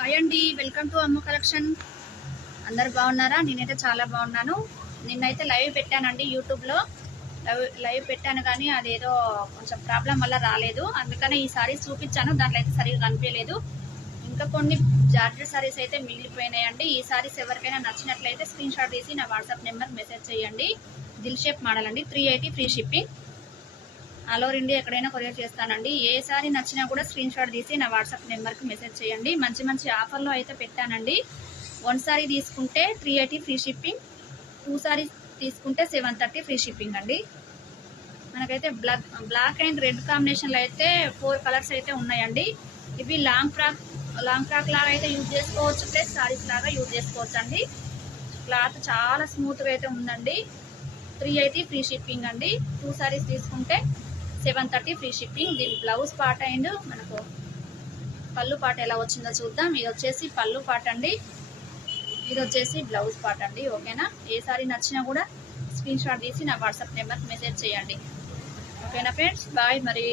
Hi అండి, welcome to అమ్మ collection. అందరు బాగున్నారా? నేనైతే చాలా బాగున్నాను. నిన్నైతే లైవ్ పెట్టానండి యూట్యూబ్లో. లైవ్ పెట్టాను కానీ అదేదో కొంచెం ప్రాబ్లం వల్ల రాలేదు. అందుకనే ఈ సారీస్ చూపించాను, దాంట్లో అయితే సరిగ్గా కనిపించలేదు. ఇంకా కొన్ని జార్జెట్ సారీస్ అయితే మిగిలిపోయినాయండి. ఈ సారీస్ ఎవరికైనా నచ్చినట్లయితే స్క్రీన్ షాట్ తీసి నా వాట్సాప్ నెంబర్ మెసేజ్ చేయండి. దిల్ షేప్ మోడల్ అండి, 380 free shipping. All over India ఎక్కడైనా కొరియర్ చేస్తానండి. ఏ సారీ నచ్చినా కూడా స్క్రీన్ షాట్ తీసి నా వాట్సాప్ నెంబర్కి మెసేజ్ చేయండి. మంచి మంచి ఆఫర్లో అయితే పెట్టానండి. 1 సారీ తీసుకుంటే 380 ఫ్రీ షిప్పింగ్, 2 సారీస్ తీసుకుంటే 730 ఫ్రీ షిప్పింగ్ అండి. మనకైతే బ్లాక్ అండ్ రెడ్ కాంబినేషన్లో అయితే 4 కలర్స్ అయితే ఉన్నాయండి. ఇవి లాంగ్ ఫ్రాక్ లాగా అయితే యూజ్ చేసుకోవచ్చు, ప్లస్ సారీస్ లాగా యూజ్ చేసుకోవచ్చు అండి. క్లాత్ చాలా స్మూత్గా అయితే ఉందండి. 380 ఫ్రీ షిప్పింగ్ అండి. 2 సారీస్ తీసుకుంటే 730 ఫ్రీ షిప్పింగ్. దీని బ్లౌజ్ పార్ట్ అండ్ మనకు పళ్ళు పార్ట్ ఎలా వచ్చిందో చూద్దాం. ఇది వచ్చేసి పళ్ళు పార్ట్ అండి, ఇది వచ్చేసి బ్లౌజ్ పార్ట్ అండి. ఓకేనా? ఏ సారీ నచ్చినా కూడా స్క్రీన్ షాట్ తీసి నా వాట్సాప్ నెంబర్కి మెసేజ్ చేయండి. ఓకేనా ఫ్రెండ్స్? బాయ్ మరి.